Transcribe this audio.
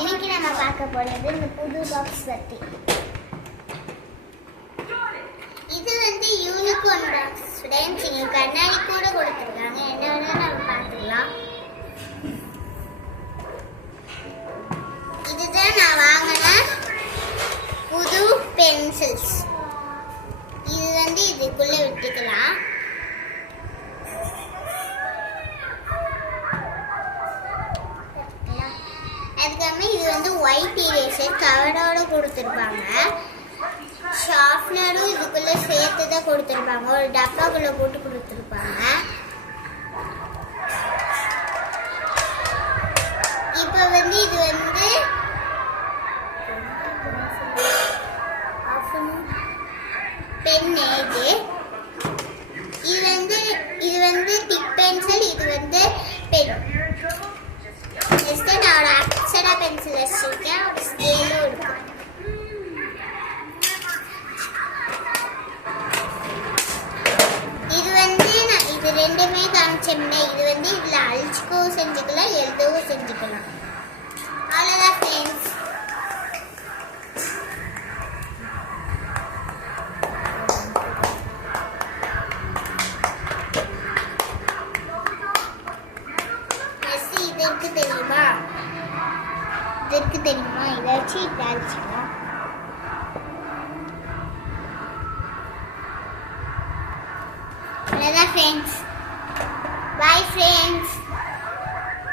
இன்னைக்கு நம்ம பார்க்க போறது இந்த புது பாக்ஸ் பத்தி. இது வந்து யூனிகார்ன் பாக்ஸ் ஃப்ரெண்ட்ஸ். இங்க கண்ணாடி கூட கொடுத்திருக்காங்க. என்னன்னு நம்ம பார்க்கலாம். இதுதான் நான் வாங்கின புது பென்சில்ஸ். இது வந்து இதுக்குள்ள விட்டுக்கலாம். அதுக்காக இது வந்து ஒயிட் இரேசர் கவரோட கொடுத்துருப்பாங்க. ஷார்ப்னரும் இதுக்குள்ள சேர்த்து தான் கொடுத்துருப்பாங்க. ஒரு டப்பாக்குள்ள போட்டு கொடுத்துருப்பாங்க. இப்போ வந்து இது வந்து பென் இது வந்து டிப் பென்சில். இது வந்து பென். நான் ஒரு அப்சரா பென்சில் வச்சிருக்கேன். ஒரு ஸ்கேலும் இருக்கு. இது வந்து நான் இது ரெண்டுமே காமிச்சோம்னா இது வந்து இதுல அழிச்சுக்கவும் செஞ்சுக்கலாம், எழுதவும் செஞ்சுக்கலாம். அவ்வளோதான் ஃப்ரெண்ட்ஸ். இதற்கு தெரியுமா இதை வச்சு இதை அழிச்சுக்கலாம். அவ்வளோதான் ஃப்ரெண்ட்ஸ். Bye friends.